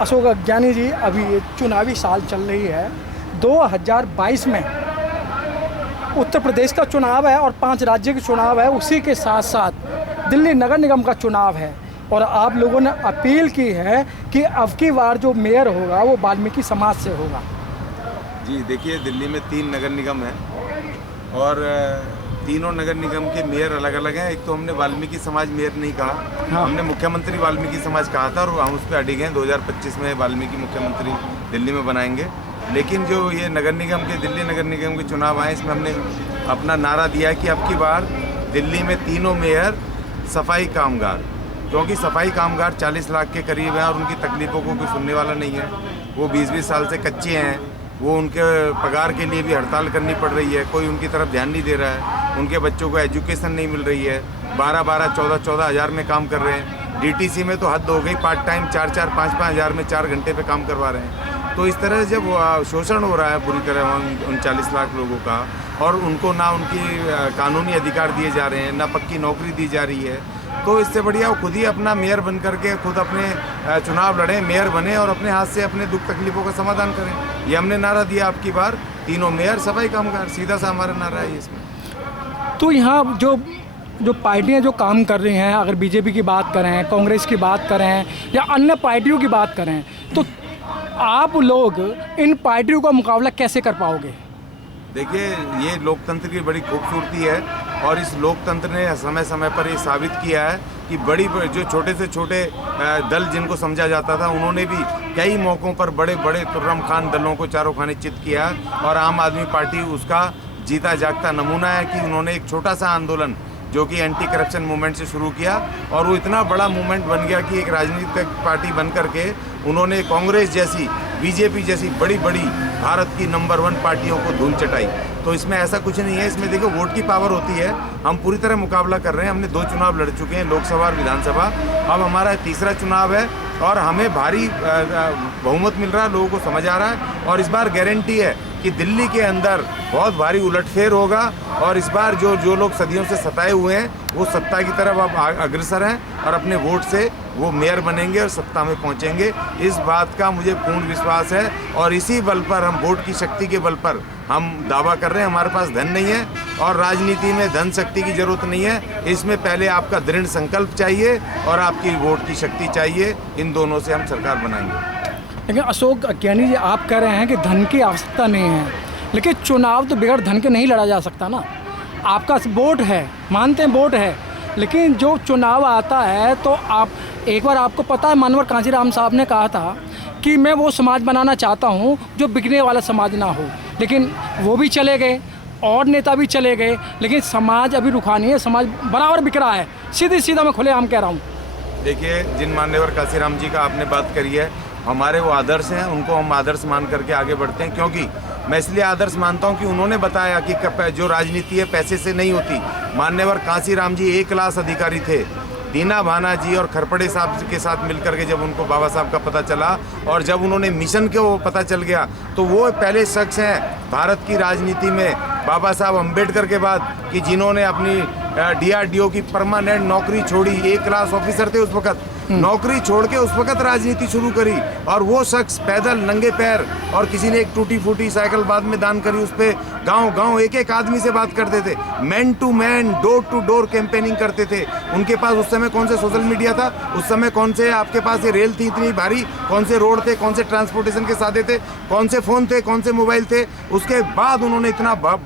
अशोक अज्ञानी जी, अभी ये चुनावी साल चल रही है, 2022 में उत्तर प्रदेश का चुनाव है और 5 राज्य के चुनाव है, उसी के साथ साथ दिल्ली नगर निगम का चुनाव है। और आप लोगों ने अपील की है कि अब की बार जो मेयर होगा वो वाल्मीकि समाज से होगा। जी देखिए, दिल्ली में 3 नगर निगम हैं और तीनों नगर निगम के मेयर अलग अलग हैं। एक तो हमने वाल्मीकि समाज मेयर नहीं कहा, हाँ। हमने मुख्यमंत्री वाल्मीकि समाज कहा था और हम उस पर अडिग हैं। 2025 में वाल्मीकि मुख्यमंत्री दिल्ली में बनाएंगे। लेकिन जो ये नगर निगम के, दिल्ली नगर निगम के चुनाव आए, इसमें हमने अपना नारा दिया है कि अब की बार दिल्ली में तीनों मेयर सफाई कामगार, क्योंकि सफाई कामगार 40 लाख के करीब हैं और उनकी तकलीफ़ों को कोई सुनने वाला नहीं है। वो 20-20 साल से कच्चे हैं, वो उनके पगार के लिए भी हड़ताल करनी पड़ रही है, कोई उनकी तरफ ध्यान नहीं दे रहा है, उनके बच्चों को एजुकेशन नहीं मिल रही है, 12-12, 14-14 हज़ार में काम कर रहे हैं। डीटीसी में तो हद हो गई, पार्ट टाइम 4-4, 5-5 हज़ार में 4 घंटे पे काम करवा रहे हैं। तो इस तरह से जब शोषण हो रहा है बुरी तरह उन 40 लाख लोगों का, और उनको ना उनकी कानूनी अधिकार दिए जा रहे हैं, ना पक्की नौकरी दी जा रही है, तो इससे बढ़िया वो खुद ही अपना मेयर बन करके खुद अपने चुनाव लड़ें, मेयर बने और अपने हाथ से अपने दुख तकलीफों का समाधान करें। ये हमने नारा दिया अब की बार, तीनों मेयर सफाई कामगार, सीधा सा हमारा नारा है इसमें। तो यहाँ जो पार्टियाँ जो काम कर रही हैं, अगर बीजेपी की बात करें, कांग्रेस की बात करें या अन्य पार्टियों की बात करें, तो आप लोग इन पार्टियों का मुकाबला कैसे कर पाओगे? देखिए, ये लोकतंत्र की बड़ी खूबसूरती है और इस लोकतंत्र ने समय समय पर ये साबित किया है कि जो छोटे से छोटे दल जिनको समझा जाता था, उन्होंने भी कई मौक़ों पर बड़े बड़े तुर्रम खान दलों को चारों खाने चित किया। और आम आदमी पार्टी उसका जीता जागता नमूना है कि उन्होंने एक छोटा सा आंदोलन जो कि एंटी करप्शन मूवमेंट से शुरू किया और वो इतना बड़ा मूवमेंट बन गया कि एक राजनीतिक पार्टी बन करके उन्होंने कांग्रेस जैसी, बीजेपी जैसी बड़ी बड़ी भारत की नंबर 1 पार्टियों को धूल चटाई। तो इसमें ऐसा कुछ नहीं है, इसमें देखो वोट की पावर होती है। हम पूरी तरह मुकाबला कर रहे हैं, हमने 2 चुनाव लड़ चुके हैं, लोकसभा और विधानसभा। अब हमारा तीसरा चुनाव है और हमें भारी बहुमत मिल रहा है, लोगों को समझ आ रहा है। और इस बार गारंटी है कि दिल्ली के अंदर बहुत भारी उलटफेर होगा और इस बार जो लोग सदियों से सताए हुए हैं वो सत्ता की तरफ अब अग्रसर हैं और अपने वोट से वो मेयर बनेंगे और सत्ता में पहुंचेंगे। इस बात का मुझे पूर्ण विश्वास है और इसी बल पर, हम वोट की शक्ति के बल पर हम दावा कर रहे हैं। हमारे पास धन नहीं है और राजनीति में धन शक्ति की जरूरत नहीं है, इसमें पहले आपका दृढ़ संकल्प चाहिए और आपकी वोट की शक्ति चाहिए। इन दोनों से हम सरकार बनाएंगे। लेकिन अशोक अज्ञानी जी, आप कह रहे हैं कि धन की आवश्यकता नहीं है, लेकिन चुनाव तो बगैर धन के नहीं लड़ा जा सकता ना। आपका वोट है, मानते हैं वोट है, लेकिन जो चुनाव आता है तो आप, एक बार आपको पता है मानवर कांशीराम साहब ने कहा था कि मैं वो समाज बनाना चाहता हूँ जो बिकने वाला समाज ना हो, लेकिन वो भी चले गए और नेता भी चले गए, लेकिन समाज अभी रुका नहीं है, समाज बराबर बिक रहा है। सीधा मैं खुलेआम कह रहा हूँ। देखिए, जिन मान्यवर कांशीराम जी का आपने बात करी है, हमारे वो आदर्श हैं, उनको हम आदर्श मान करके आगे बढ़ते हैं। क्योंकि मैं इसलिए आदर्श मानता हूं कि उन्होंने बताया कि जो राजनीति है पैसे से नहीं होती। मान्यवर कांशीराम जी A क्लास अधिकारी थे। दीना भाना जी और खरपड़े साहब के साथ मिलकर के जब उनको बाबा साहब का पता चला और जब उन्होंने मिशन के वो पता चल गया, तो वो पहले शख्स हैं भारत की राजनीति में बाबा साहब अम्बेडकर के बाद कि जिन्होंने अपनी DRDO की परमानेंट नौकरी छोड़ी। A क्लास ऑफिसर थे उस वक्त, नौकरी छोड़ के उस वक्त राजनीति शुरू करी। और वो शख्स पैदल नंगे पैर, और किसी ने एक टूटी फूटी साइकिल बाद में दान करी, उस पर गाँव एक आदमी से बात करते थे, man to man, door to door campaigning करते थे। उनके पास उस समय कौन से सोशल मीडिया था, उस समय कौन से आपके पास ये रेल थी इतनी भारी, कौन से रोड थे, कौन से ट्रांसपोर्टेशन के साधन थे, कौन से फ़ोन थे, कौन से मोबाइल थे। उसके बाद उन्होंने इतना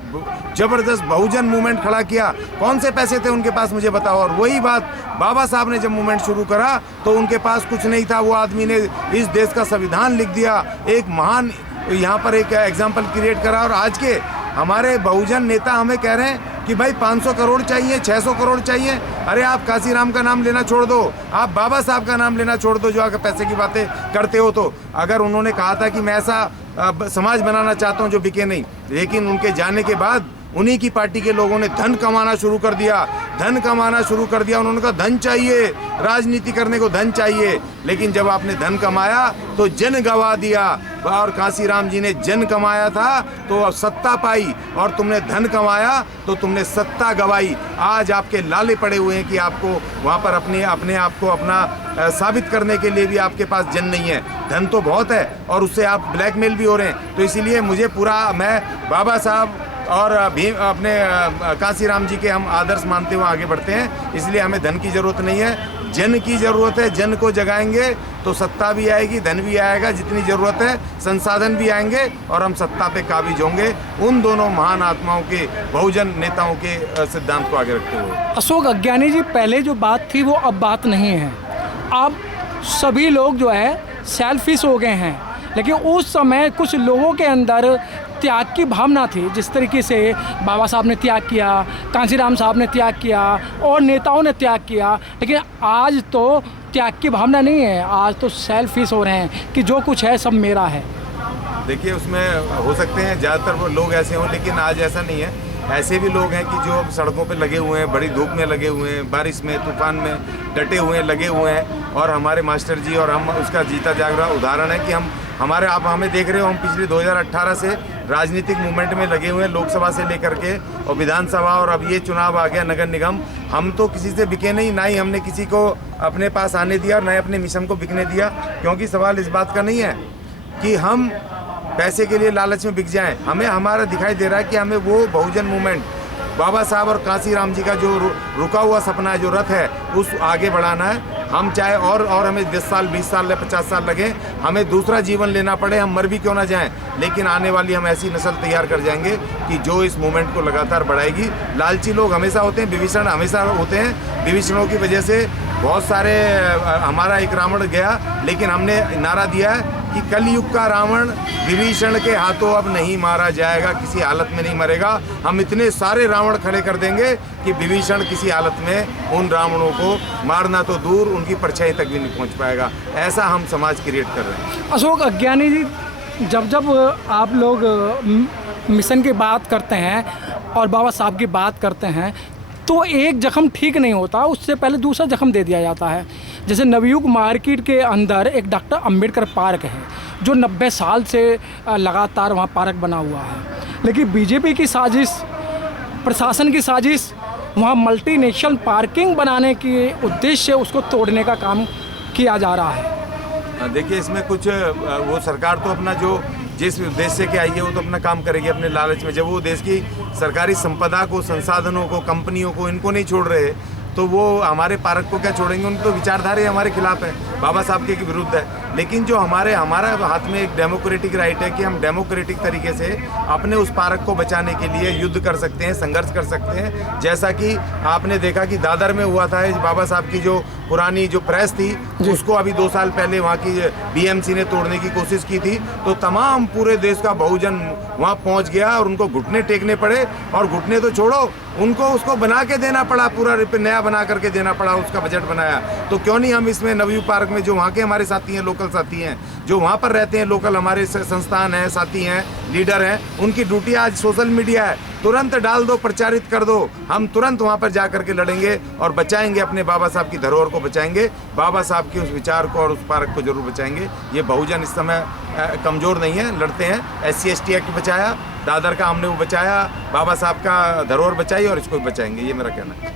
जबरदस्त बहुजन मूवमेंट खड़ा किया। कौन से पैसे थे उनके पास, मुझे बताओ। और वही बात बाबा साहब ने जब मूवमेंट शुरू करा तो उनके पास कुछ नहीं था, वो आदमी ने इस देश का संविधान लिख दिया, एक महान यहाँ पर एक एग्जाम्पल क्रिएट करा। और आज के हमारे बहुजन नेता हमें कह रहे हैं कि भाई 500 करोड़ चाहिए, 600 करोड़ चाहिए। अरे आप कांशीराम का नाम लेना छोड़ दो, आप बाबा साहब का नाम लेना छोड़ दो, जो अगर पैसे की बातें करते हो। तो अगर उन्होंने कहा था कि मैं ऐसा समाज बनाना चाहता हूँ जो बिके नहीं, लेकिन उनके जाने के बाद उन्हीं की पार्टी के लोगों ने धन कमाना शुरू कर दिया। धन कमाना शुरू कर दिया। उन्होंने कहा धन चाहिए, राजनीति करने को धन चाहिए, लेकिन जब आपने धन कमाया तो जन गवा दिया। और कांसीराम जी ने जन कमाया था तो अब सत्ता पाई, और तुमने धन कमाया तो तुमने सत्ता गवाई। आज आपके लाले पड़े हुए हैं कि आपको वहाँ पर अपने आप को अपना साबित करने के लिए भी आपके पास जन नहीं है। धन तो बहुत है और उससे आप ब्लैकमेल भी हो रहे हैं। तो इसीलिए मुझे मैं बाबा साहब और अपने कांसीराम जी के हम आदर्श मानते हुए आगे बढ़ते हैं। इसलिए हमें धन की ज़रूरत नहीं है, जन की ज़रूरत है। जन को जगाएंगे तो सत्ता भी आएगी, धन भी आएगा, जितनी ज़रूरत है संसाधन भी आएंगे और हम सत्ता पे काबिज होंगे, उन दोनों महान आत्माओं के, बहुजन नेताओं के सिद्धांत को आगे रखते हुए। अशोक अज्ञानी जी, पहले जो बात थी वो अब बात नहीं है। अब सभी लोग जो है सेल्फिश हो गए हैं, लेकिन उस समय कुछ लोगों के अंदर त्याग की भावना थी। जिस तरीके से बाबा साहब ने त्याग किया, कांसीराम साहब ने त्याग किया और नेताओं ने त्याग किया, लेकिन आज तो त्याग की भावना नहीं है। आज तो सेल्फिश हो रहे हैं कि जो कुछ है सब मेरा है। देखिए, उसमें हो सकते हैं ज़्यादातर वो लोग ऐसे हों, लेकिन आज ऐसा नहीं है। ऐसे भी लोग हैं कि जो सड़कों पे लगे हुए हैं, बड़ी धूप में लगे हुए हैं, बारिश में, तूफान में डटे हुए हैं, लगे हुए हैं। और हमारे मास्टर जी और हम उसका जीता जागरा उदाहरण है कि आप हमें देख रहे हो, हम पिछले 2018 से राजनीतिक मूवमेंट में लगे हुए हैं, लोकसभा से लेकर के और विधानसभा, और अब ये चुनाव आ गया नगर निगम। हम तो किसी से बिके नहीं, ना ही हमने किसी को अपने पास आने दिया, ना ही अपने मिशन को बिकने दिया। क्योंकि सवाल इस बात का नहीं है कि हम पैसे के लिए लालच में बिक जाएं। हमें हमारा दिखाई दे रहा है कि हमें वो बहुजन मूवमेंट, बाबा साहब और कांसीराम जी का जो रुका हुआ सपना है, जो रथ है, उस आगे बढ़ाना है। हम चाहे और हमें 10 साल, 20 साल या 50 साल लगे, हमें दूसरा जीवन लेना पड़े, हम मर भी क्यों ना जाएं, लेकिन आने वाली हम ऐसी नस्ल तैयार कर जाएंगे कि जो इस मूवमेंट को लगातार बढ़ाएगी। लालची लोग हमेशा होते हैं, विभीषण हमेशा होते हैं। विभीषणों की वजह से बहुत सारे हमारा एक रावण गया, लेकिन हमने नारा दिया है कि कलयुग का रावण विभीषण के हाथों अब नहीं मारा जाएगा, किसी हालत में नहीं मरेगा। हम इतने सारे रावण खड़े कर देंगे कि विभीषण किसी हालत में उन रावणों को मारना तो दूर, उनकी परछाई तक भी नहीं पहुंच पाएगा। ऐसा हम समाज क्रिएट कर रहे हैं। अशोक अज्ञानी जी, जब आप लोग मिशन की बात करते हैं और बाबा साहब की बात करते हैं, तो एक जख्म ठीक नहीं होता, उससे पहले दूसरा जख्म दे दिया जाता है। जैसे नवयुग मार्केट के अंदर एक डॉक्टर अंबेडकर पार्क है, जो 90 साल से लगातार वहाँ पार्क बना हुआ है, लेकिन बीजेपी की साजिश, प्रशासन की साजिश, वहाँ मल्टीनेशनल पार्किंग बनाने के उद्देश्य से उसको तोड़ने का काम किया जा रहा है। देखिए, इसमें कुछ वो सरकार तो अपना जो जिस उद्देश्य के आई है वो तो अपना काम करेगी अपने लालच में। जब वो देश की सरकारी संपदा को, संसाधनों को, कंपनियों को, इनको नहीं छोड़ रहे, तो वो हमारे पार्क को क्या छोड़ेंगे। उनकी तो विचारधारा हमारे खिलाफ है, बाबा साहब के विरुद्ध है। लेकिन जो हमारा हाथ में एक डेमोक्रेटिक राइट है कि हम डेमोक्रेटिक तरीके से अपने उस पार्क को बचाने के लिए युद्ध कर सकते हैं, संघर्ष कर सकते हैं। जैसा कि आपने देखा कि दादर में हुआ था, बाबा साहब की जो पुरानी जो प्रेस थी, उसको अभी 2 साल पहले वहाँ की बीएमसी ने तोड़ने की कोशिश की थी, तो तमाम पूरे देश का बहुजन वहाँ पहुँच गया और उनको घुटने टेकने पड़े। और घुटने तो छोड़ो, उनको उसको बना के देना पड़ा, पूरा नया बना करके देना पड़ा, उसका बजट बनाया। तो क्यों नहीं हम इसमें नवयुग पार्क में, जो वहाँ के हमारे साथी हैं, लोकल साथी हैं, जो वहाँ पर रहते हैं, लोकल हमारे संस्थान हैं, साथी हैं, लीडर हैं, उनकी ड्यूटी आज सोशल मीडिया है, तुरंत डाल दो, प्रचारित कर दो। हम तुरंत वहाँ पर जा करके लड़ेंगे और बचाएंगे, अपने बाबा साहब की धरोहर को बचाएंगे, बाबा साहब के उस विचार को और उस पार्क को जरूर बचाएंगे। ये बहुजन इस समय कमज़ोर नहीं है, लड़ते हैं। SC/ST एक्ट बचाया, दादर का हमने वो बचाया, बाबा साहब का धरोहर बचाई, और इसको बचाएंगे, ये मेरा कहना है।